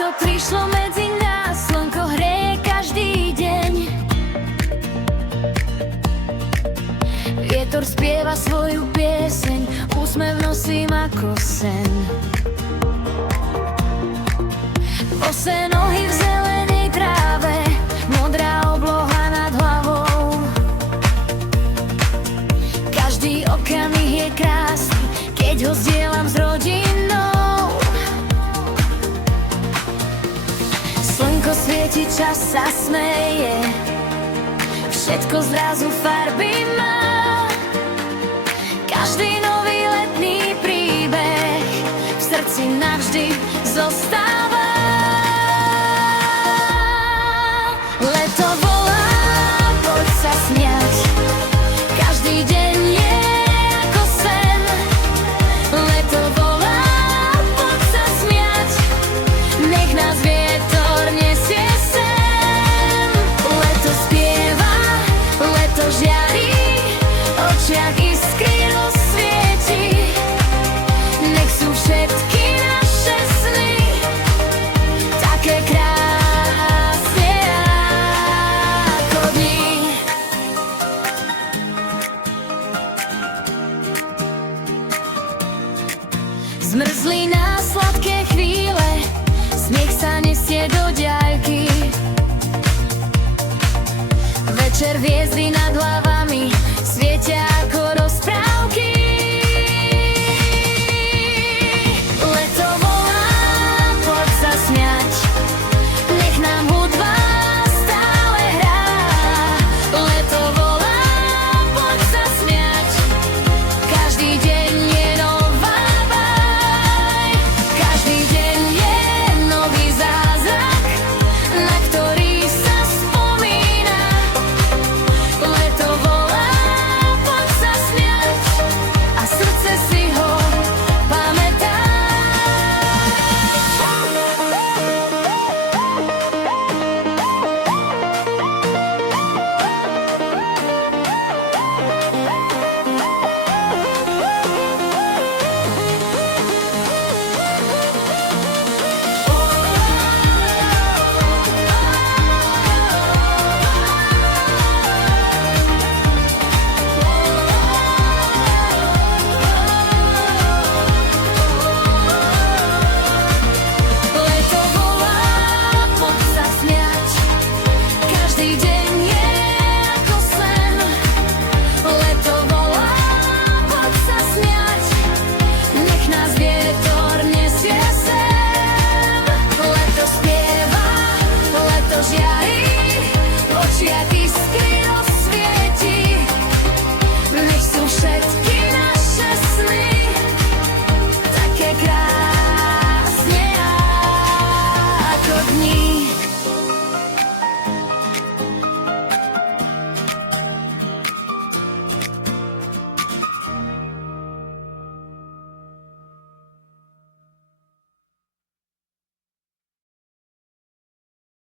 Leto prišlo medzi nás, slnko hreje každý deň. Vietor spieva svoju pieseň, úsmev nosím ako sen. Bosé nohy v zelenej tráve, modrá obloha nad hlavou. Každý okamih je krásny, keď ho zdieľam s rodinou. Slnko svieti, čas sa smeje, všetko zrazu farby má. Každý nový letný príbeh v srdci navždy zostáva. Leto volá, poď sa smiať, každý deň je ako sen. Leto volá, poď sa smiať, nech nás vietor nesie sem. Leto spieva, leto žiarí, v očiach iskry rozsvieti. Nech sú všetky naše sny také krásne ako dni. Zmrzlina, sladké chvíle, smiech sa nesie do diaľky. Večer hviezdy nad hlavami